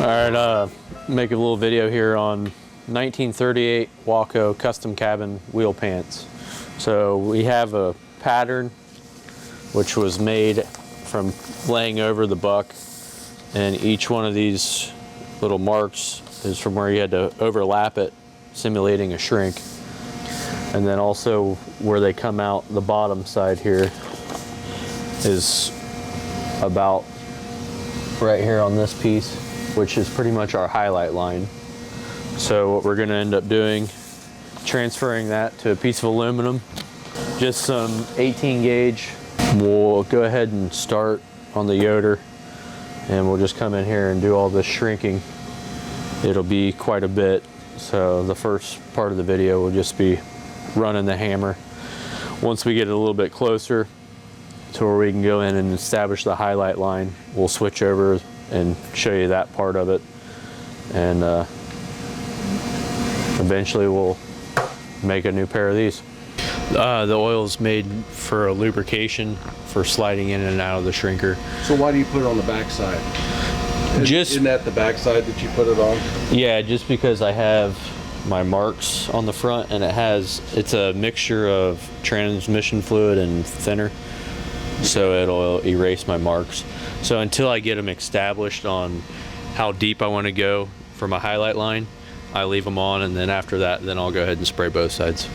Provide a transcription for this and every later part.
All right, make a little video here on 1938 WACO custom cabin wheel pants. So we have a pattern which was made from laying over the buck, and each one of these little marks is from where you had to overlap it, simulating a shrink. And then also where they come out the bottom side here is about right here on this piece, which is pretty much our highlight line. So what we're going to end up doing, transferring that to a piece of aluminum, just some 18 gauge. We'll go ahead and start on the yoder, and we'll just come in here and do all this shrinking. It'll be quite a bit, so the first part of the video will just be running the hammer. Once we get a little bit closer to where we can go in and establish the highlight line, we'll switch over and show you that part of it, and eventually we'll make a new pair of these. The oil is made for a lubrication for sliding in and out of the shrinker. So why do you put it on the back side? Isn't that the back side that you put it on? Yeah, just because I have my marks on the front, and it's a mixture of transmission fluid and thinner, so it'll erase my marks. So until I get them established on how deep I want to go for my highlight line, I leave them on, and then after that, then I'll go ahead and spray both sides.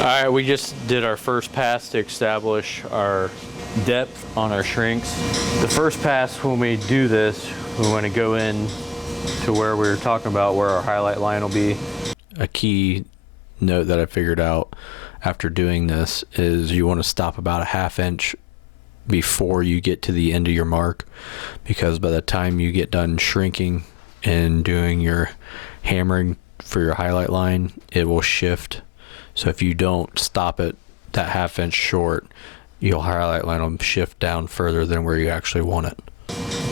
All right, we just did our first pass to establish our depth on our shrinks. The first pass, when we do this, we want to go in to where we were talking about where our highlight line will be. A key note that I figured out after doing this is you want to stop about a ½ inch before you get to the end of your mark, because by the time you get done shrinking and doing your hammering for your highlight line, it will shift. So if you don't stop it that ½ inch short, your highlight line will shift down further than where you actually want it.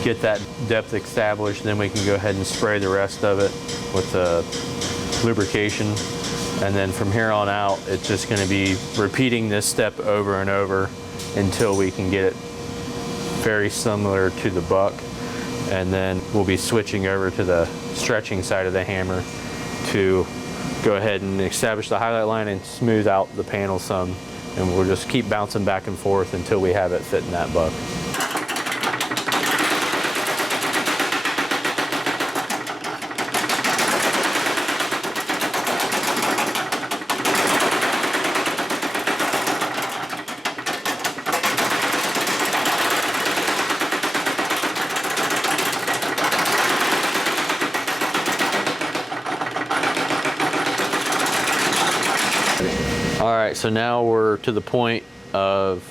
Get that depth established, then we can go ahead and spray the rest of it with the lubrication. And then from here on out, it's just going to be repeating this step over and over until we can get it very similar to the buck. And then we'll be switching over to the stretching side of the hammer to go ahead and establish the highlight line and smooth out the panel some, and we'll just keep bouncing back and forth until we have it fit in that buck. All right, so now we're to the point of,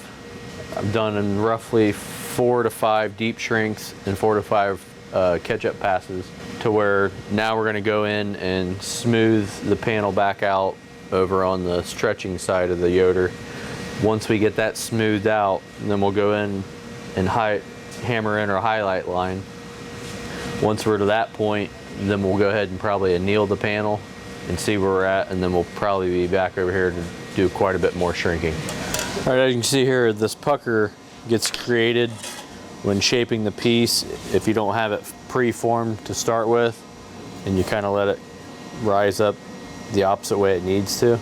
I've done in roughly 4 to 5 deep shrinks and 4 to 5 catch-up passes, to where now we're gonna go in and smooth the panel back out over on the stretching side of the yoder. Once we get that smoothed out, then we'll go in and hammer in our highlight line. Once we're to that point, then we'll go ahead and probably anneal the panel and see where we're at, and then we'll probably be back over here to do quite a bit more shrinking. All right, as you can see here, this pucker gets created when shaping the piece, if you don't have it pre-formed to start with, and you kind of let it rise up the opposite way it needs to.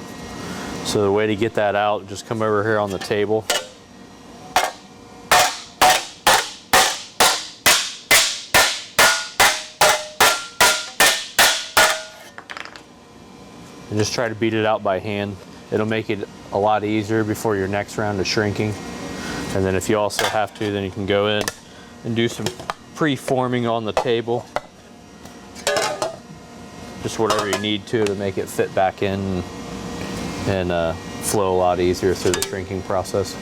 So the way to get that out, just come over here on the table. And just try to beat it out by hand. It'll make it a lot easier before your next round of shrinking. And then if you also have to, then you can go in and do some pre-forming on the table. Just whatever you need to make it fit back in and flow a lot easier through the shrinking process.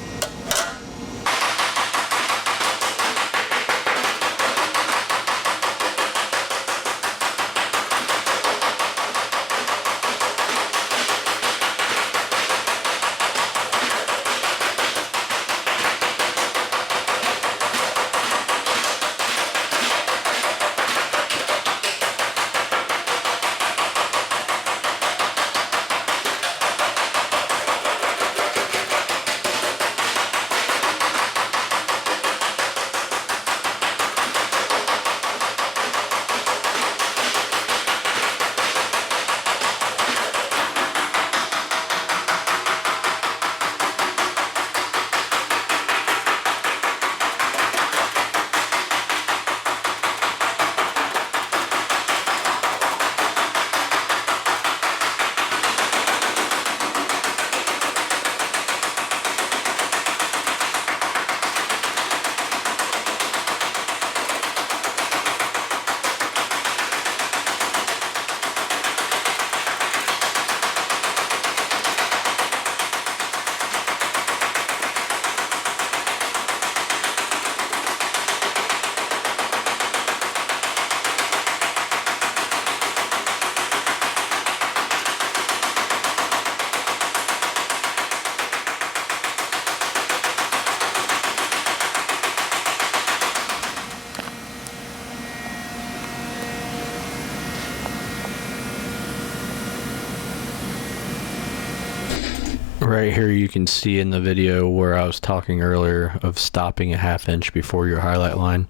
Right here you can see in the video where I was talking earlier of stopping a 1/2 inch before your highlight line.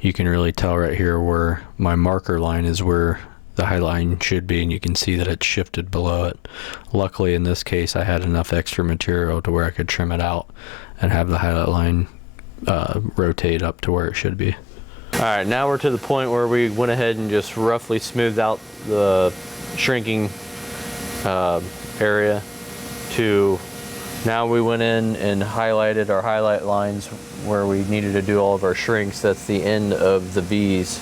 You can really tell right here where my marker line is where the highlight line should be, and you can see that it's shifted below it. Luckily in this case I had enough extra material to where I could trim it out and have the highlight line rotate up to where it should be. Alright, now we're to the point where we went ahead and just roughly smoothed out the shrinking area. To now we went in and highlighted our highlight lines where we needed to do all of our shrinks. That's the end of the V's.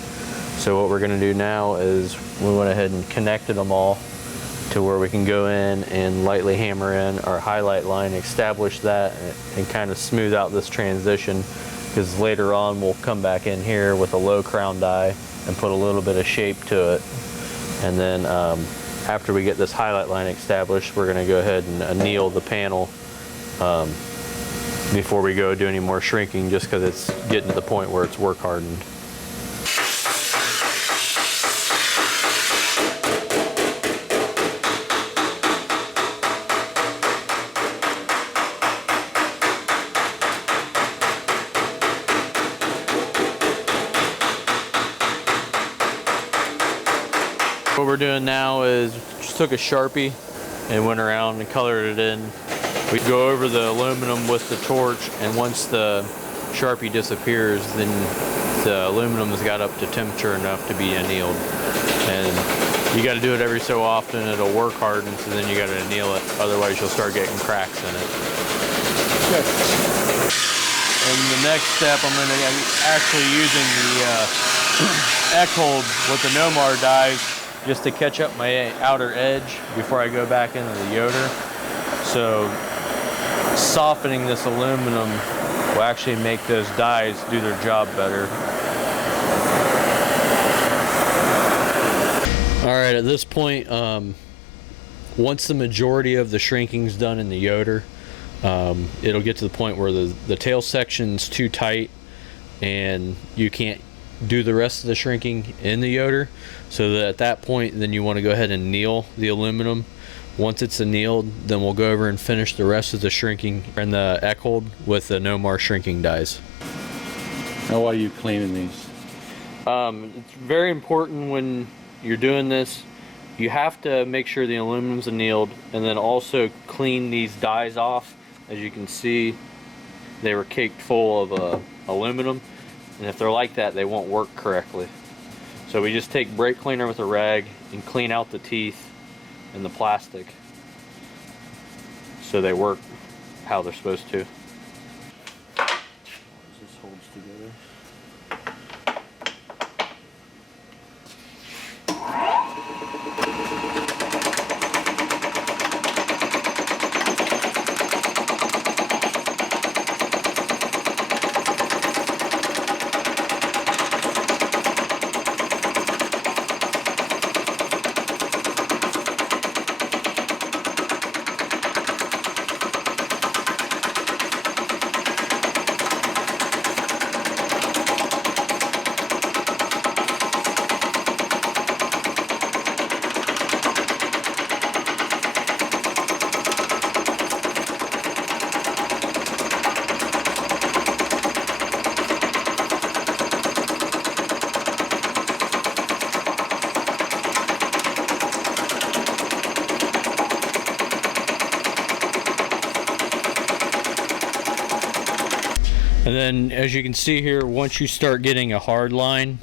So what we're going to do now is we went ahead and connected them all to where we can go in and lightly hammer in our highlight line, establish that, and kind of smooth out this transition, because later on we'll come back in here with a low crown die and put a little bit of shape to it. And then after we get this highlight line established, we're going to go ahead and anneal the panel before we go do any more shrinking, just because it's getting to the point where it's work hardened. What we're doing now is just took a Sharpie and went around and colored it in. We go over the aluminum with the torch, and once the Sharpie disappears, then the aluminum has got up to temperature enough to be annealed. And you got to do it every so often. It'll work harden, so then you got to anneal it. Otherwise, you'll start getting cracks in it. Okay. And the next step, I'm going to be actually using the Eckhold with the Nomar dies, just to catch up my outer edge before I go back into the Yoder. So softening this aluminum will actually make those dies do their job better. All right, at this point, once the majority of the shrinking's done in the Yoder, it'll get to the point where the tail section's too tight and you can't do the rest of the shrinking in the Yoder. So that at that point, then you want to go ahead and anneal the aluminum. Once it's annealed, then we'll go over and finish the rest of the shrinking in the Eckhold with the Nomar shrinking dies. How are you cleaning these? It's very important when you're doing this. You have to make sure the aluminum's annealed, and then also clean these dies off. As you can see, they were caked full of aluminum, and if they're like that, they won't work correctly. So we just take brake cleaner with a rag and clean out the teeth and the plastic so they work how they're supposed to. This holds together. And then, as you can see here, once you start getting a hard line,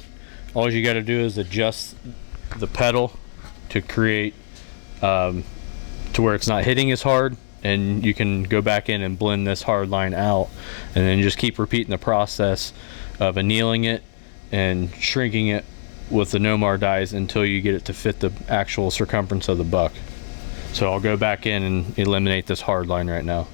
all you got to do is adjust the pedal to create to where it's not hitting as hard, and you can go back in and blend this hard line out, and then just keep repeating the process of annealing it and shrinking it with the Nomar dies until you get it to fit the actual circumference of the buck. So I'll go back in and eliminate this hard line right now.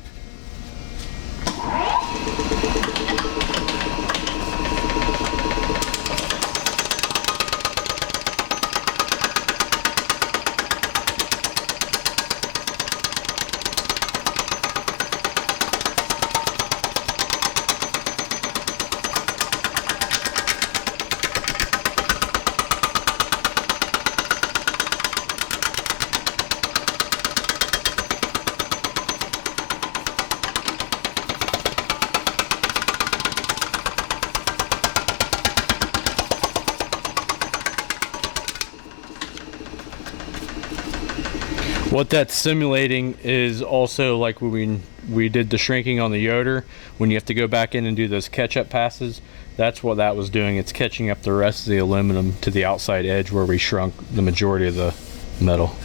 What that's simulating is also like when we did the shrinking on the Yoder, when you have to go back in and do those catch-up passes. That's what that was doing. It's catching up the rest of the aluminum to the outside edge where we shrunk the majority of the metal.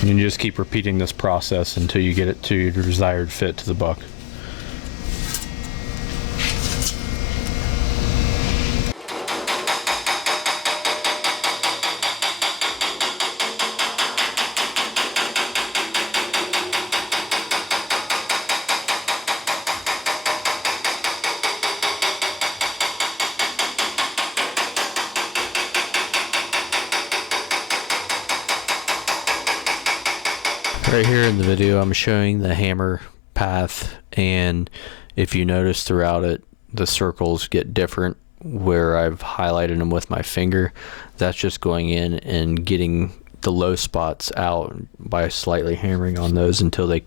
And you just keep repeating this process until you get it to your desired fit to the buck. Right here in the video, I'm showing the hammer path, and if you notice throughout it, the circles get different where I've highlighted them with my finger. That's just going in and getting the low spots out by slightly hammering on those until they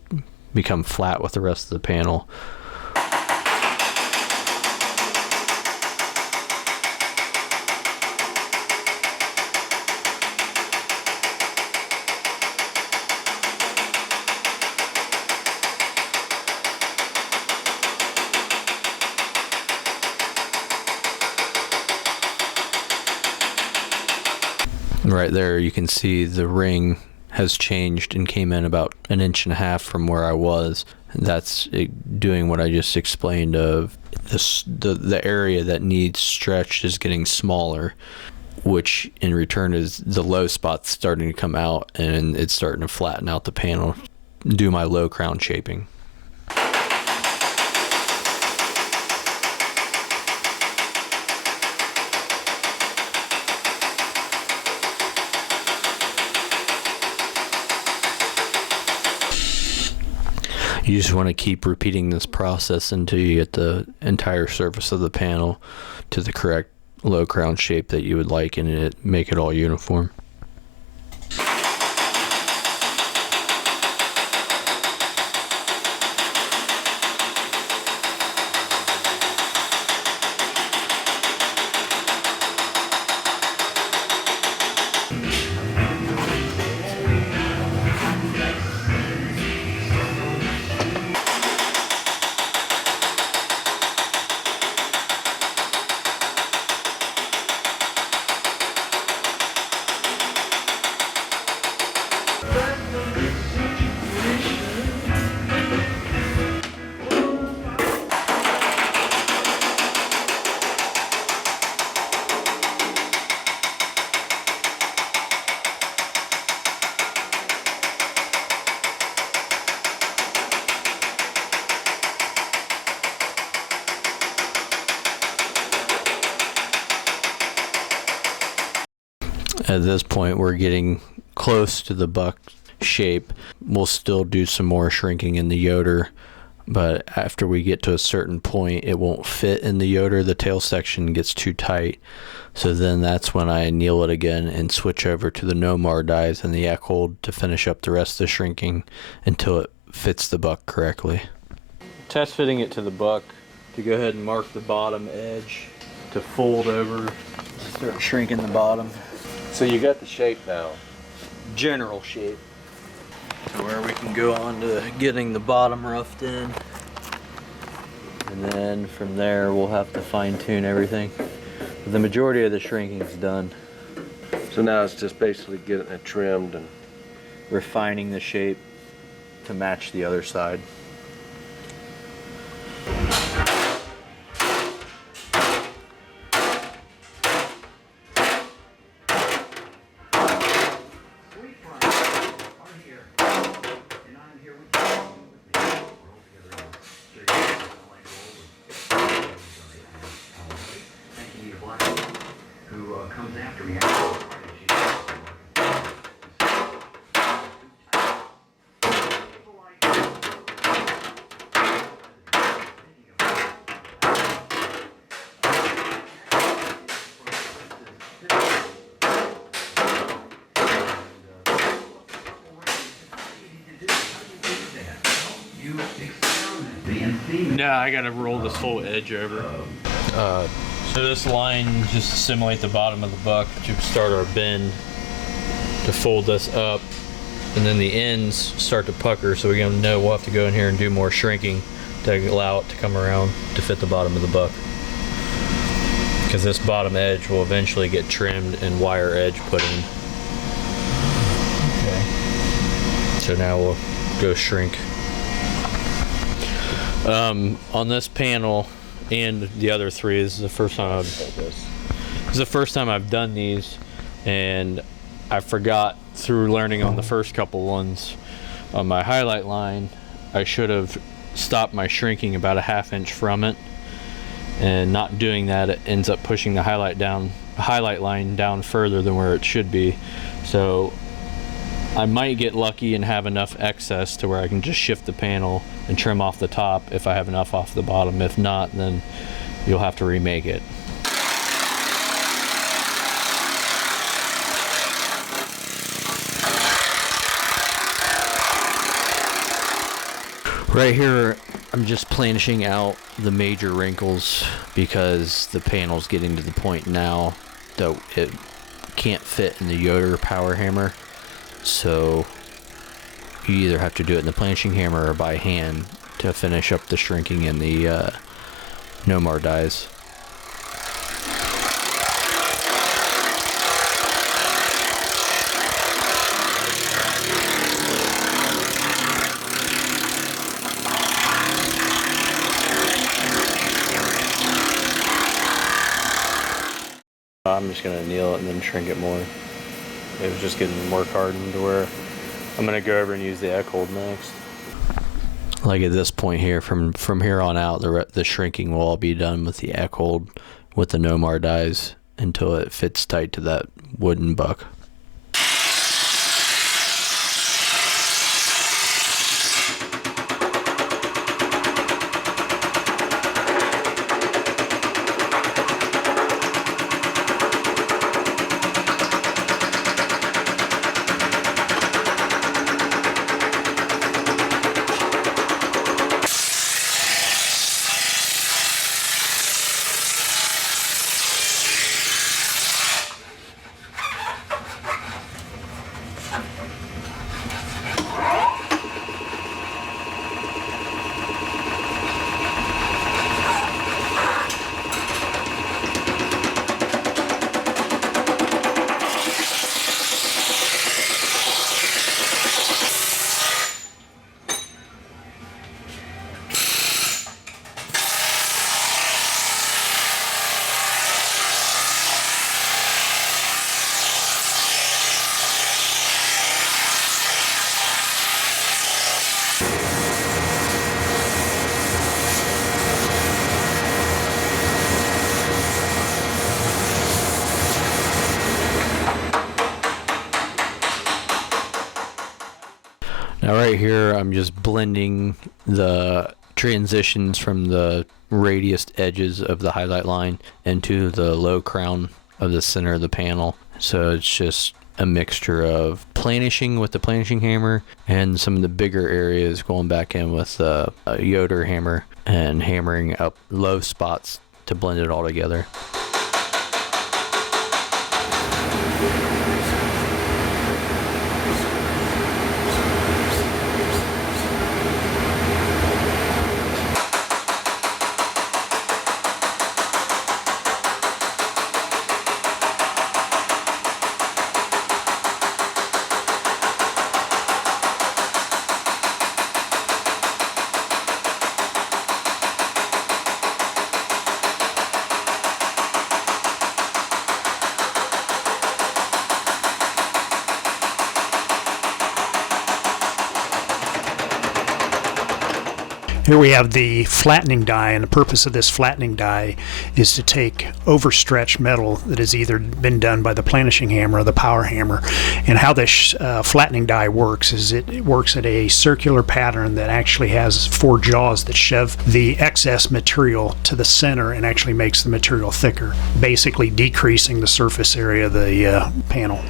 become flat with the rest of the panel. Right there you can see the ring has changed and came in about 1.5 inches from where I was. That's doing what I just explained of this, the area that needs stretched is getting smaller, which in return is the low spots starting to come out and it's starting to flatten out the panel, do my low crown shaping. You just want to keep repeating this process until you get the entire surface of the panel to the correct low crown shape that you would like, and make it all uniform. At this point, we're getting close to the buck shape. We'll still do some more shrinking in the yoder, but after we get to a certain point, it won't fit in the yoder. The tail section gets too tight. So then that's when I anneal it again and switch over to the Nomar dies and the Eckhold to finish up the rest of the shrinking until it fits the buck correctly. Test fitting it to the buck, to go ahead and mark the bottom edge, to fold over, start shrinking the bottom. So you got the shape now. General shape. To where we can go on to getting the bottom roughed in. And then from there we'll have to fine tune everything. But the majority of the shrinking is done. So now it's just basically getting it trimmed and refining the shape to match the other side. Yeah, I gotta roll this whole edge over. So this line just to simulate the bottom of the buck to start our bend, to fold this up, and then the ends start to pucker, so we're gonna know we'll have to go in here and do more shrinking to allow it to come around to fit the bottom of the buck. Because this bottom edge will eventually get trimmed and wire edge put in. Okay. So now we'll go shrink. On this panel and the other three, this is the first time I've done these, and I forgot through learning on the first couple ones on my highlight line, I should have stopped my shrinking about a ½ inch from it, and not doing that, it ends up pushing the highlight line down further than where it should be. So I might get lucky and have enough excess to where I can just shift the panel and trim off the top if I have enough off the bottom. If not, then you'll have to remake it. Right here, I'm just planishing out the major wrinkles because the panel's getting to the point now that it can't fit in the Yoder power hammer. So you either have to do it in the planishing hammer or by hand to finish up the shrinking in the Nomar dies. I'm just going to anneal it and then shrink it more. It was just getting more hardened to where I'm going to go over and use the Eckhold next. Like at this point here, from here on out, the shrinking will all be done with the Eckhold with the Nomar dies until it fits tight to that wooden buck. Now right here, I'm just blending the transitions from the radius edges of the highlight line into the low crown of the center of the panel. So it's just a mixture of planishing with the planishing hammer and some of the bigger areas going back in with a Yoder hammer and hammering up low spots to blend it all together. Here we have the flattening die, and the purpose of this flattening die is to take overstretched metal that has either been done by the planishing hammer or the power hammer. And how this flattening die works is it works at a circular pattern that actually has 4 jaws that shove the excess material to the center and actually makes the material thicker, basically decreasing the surface area of the panel.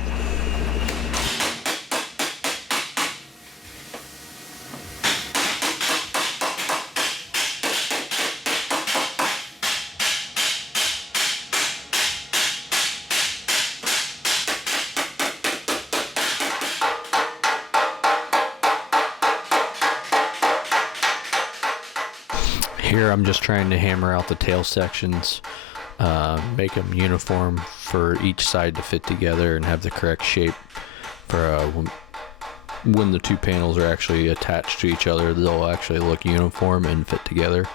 Here I'm just trying to hammer out the tail sections, make them uniform for each side to fit together and have the correct shape for when the 2 panels are actually attached to each other, they'll actually look uniform and fit together.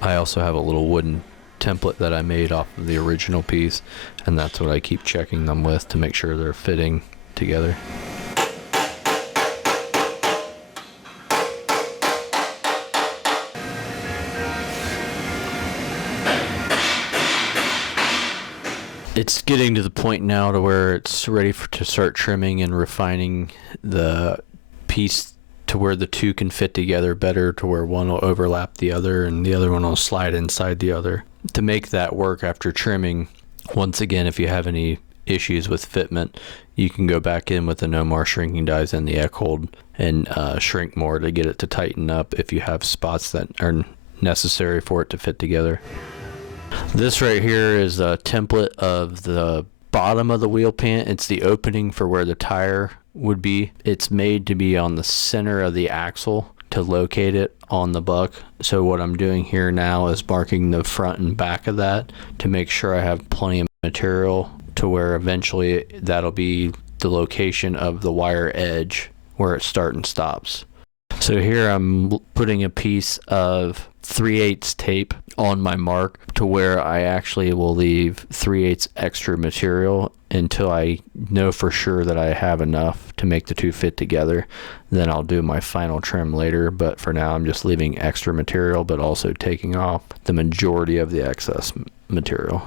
I also have a little wooden template that I made off of the original piece, and that's what I keep checking them with to make sure they're fitting together. It's getting to the point now to where it's ready to start trimming and refining the piece to where the 2 can fit together better, to where one will overlap the other and the other one will slide inside the other. To make that work after trimming, once again, if you have any issues with fitment, you can go back in with the No More shrinking dies and the Eckhold and shrink more to get it to tighten up if you have spots that are necessary for it to fit together. This right here is a template of the bottom of the wheel pant. It's the opening for where the tire would be. It's made to be on the center of the axle to locate it on the buck. So what I'm doing here now is marking the front and back of that to make sure I have plenty of material to where eventually that'll be the location of the wire edge where it starts and stops. So here I'm putting a piece of 3/8 tape on my mark to where I actually will leave 3/8 extra material until I know for sure that I have enough to make the 2 fit together. Then I'll do my final trim later, but for now I'm just leaving extra material but also taking off the majority of the excess material.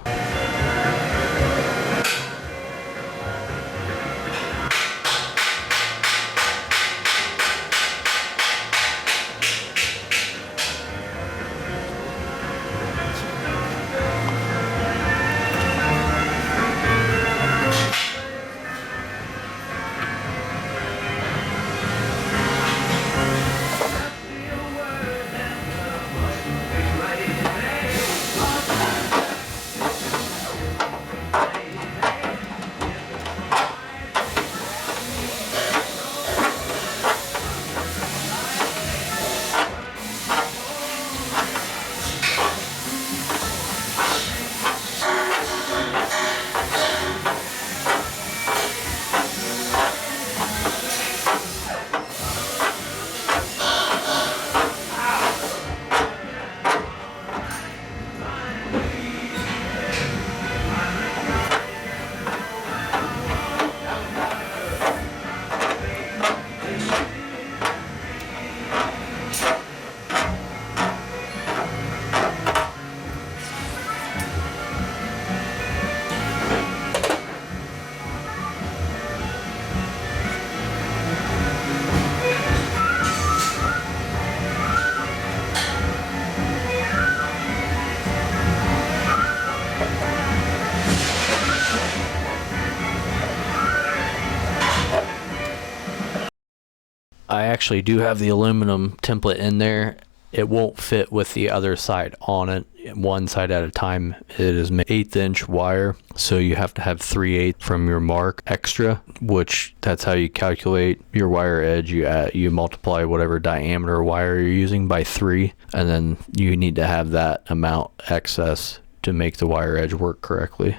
I actually do have the aluminum template in there. It won't fit with the other side on it, one side at a time. It is 1/8 inch wire, so you have to have 3/8 from your mark extra, which that's how you calculate your wire edge. You multiply whatever diameter wire you're using by 3, and then you need to have that amount excess to make the wire edge work correctly.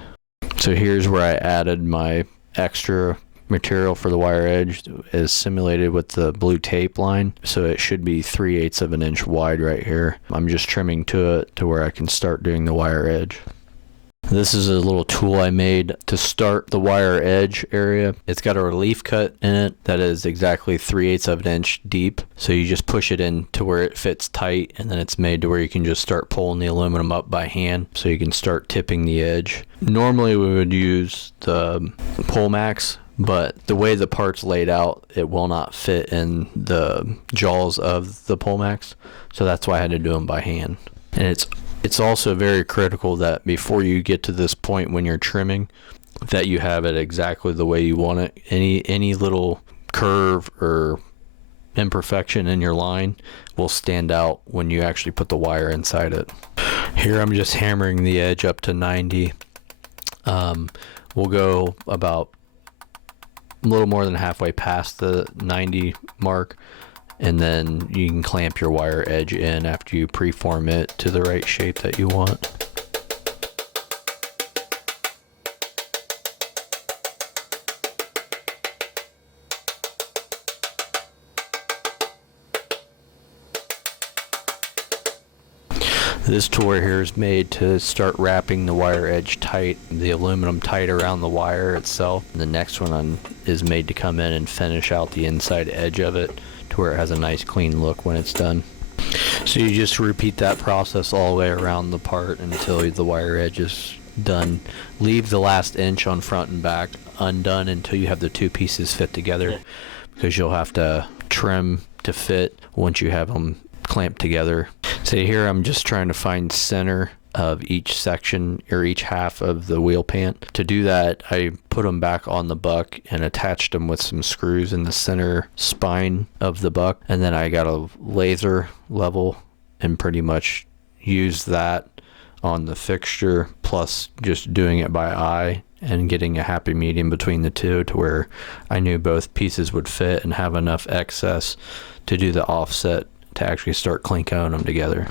So here's where I added my extra material for the wire edge, is simulated with the blue tape line, so it should be 3/8 of an inch wide right here. I'm just trimming to it to where I can start doing the wire edge. This is a little tool I made to start the wire edge area. It's got a relief cut in it that is exactly 3/8 of an inch deep, so you just push it in to where it fits tight, and then it's made to where you can just start pulling the aluminum up by hand, so you can start tipping the edge. Normally we would use the pull max, but the way the part's laid out, it will not fit in the jaws of the Pullmax, so that's why I had to do them by hand. And it's also very critical that before you get to this point when you're trimming, that you have it exactly the way you want it. Any little curve or imperfection in your line will stand out when you actually put the wire inside it. Here I'm just hammering the edge up to 90. We'll go about a little more than halfway past the 90 mark, and then you can clamp your wire edge in after you preform it to the right shape that you want. This tool right here is made to start wrapping the wire edge tight, the aluminum tight around the wire itself. The next one is made to come in and finish out the inside edge of it to where it has a nice clean look when it's done. So you just repeat that process all the way around the part until the wire edge is done. Leave the last inch on front and back undone until you have the two pieces fit together, because you'll have to trim to fit once you have them clamped together. So here I'm just trying to find center of each section or each half of the wheel pant. To do that, I put them back on the buck and attached them with some screws in the center spine of the buck, and then I got a laser level and pretty much used that on the fixture, plus just doing it by eye and getting a happy medium between the two to where I knew both pieces would fit and have enough excess to do the offset to actually start clinking them together.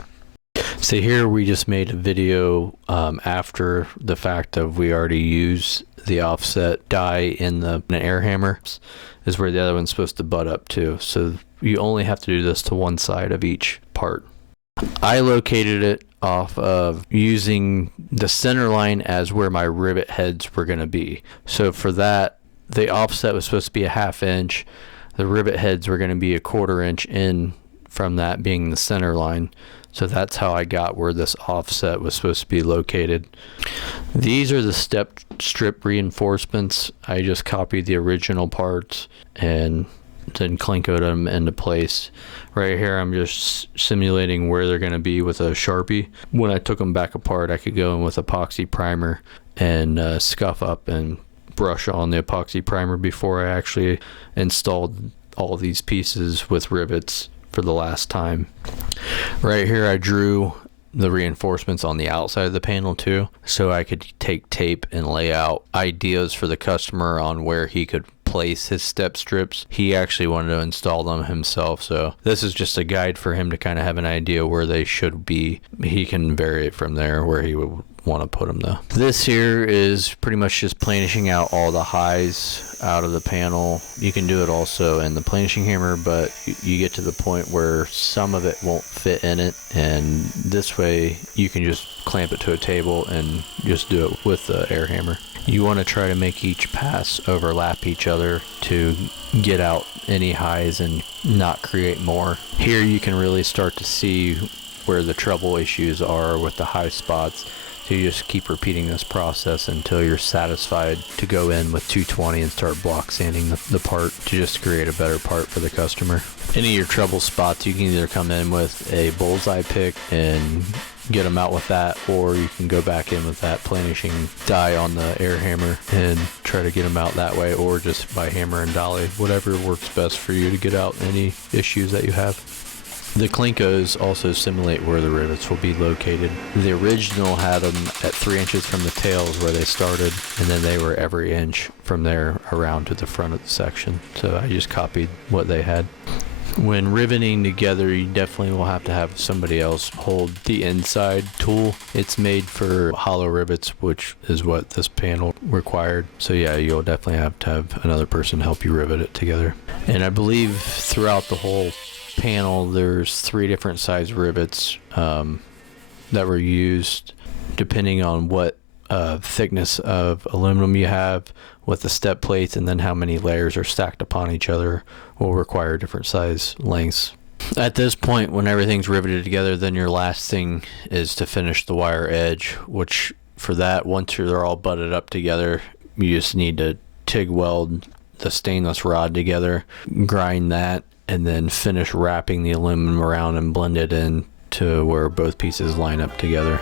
So here we just made a video after the fact of we already used the offset die in the air hammer, is where the other one's supposed to butt up to. So you only have to do this to one side of each part. I located it off of using the center line as where my rivet heads were going to be. So for that, the offset was supposed to be a 1/2 inch. The rivet heads were going to be a 1/4 inch in from that being the center line. So that's how I got where this offset was supposed to be located. These are the step strip reinforcements. I just copied the original parts and then clinkoed them into place. Right here I'm just simulating where they're going to be with a Sharpie. When I took them back apart, I could go in with epoxy primer and scuff up and brush on the epoxy primer before I actually installed all these pieces with rivets for the last time. Right here I drew the reinforcements on the outside of the panel too, so I could take tape and lay out ideas for the customer on where he could place his step strips. He actually wanted to install them himself, so this is just a guide for him to kind of have an idea where they should be. He can vary it from there where he would want to put them though. This here is pretty much just planishing out all the highs out of the panel. You can do it also in the planishing hammer, but you get to the point where some of it won't fit in it, and this way you can just clamp it to a table and just do it with the air hammer. You want to try to make each pass overlap each other to get out any highs and not create more. Here you can really start to see where the trouble issues are with the high spots. You just keep repeating this process until you're satisfied to go in with 220 and start block sanding the part to just create a better part for the customer. Any of your trouble spots, you can either come in with a bullseye pick and get them out with that, or you can go back in with that planishing die on the air hammer and try to get them out that way, or just by hammer and dolly, whatever works best for you to get out any issues that you have. The Klinkos also simulate where the rivets will be located. The original had them at 3 inches from the tails where they started, and then they were every inch from there around to the front of the section. So I just copied what they had. When riveting together, you definitely will have to have somebody else hold the inside tool. It's made for hollow rivets, which is what this panel required. So yeah, you'll definitely have to have another person help you rivet it together. And I believe throughout the whole panel, there's 3 different size rivets that were used depending on what thickness of aluminum you have with the step plates, and then how many layers are stacked upon each other will require different size lengths. At this point, when everything's riveted together, then your last thing is to finish the wire edge, which for that, once they're all butted up together, you just need to TIG weld the stainless rod together, grind that, and then finish wrapping the aluminum around and blend it in to where both pieces line up together.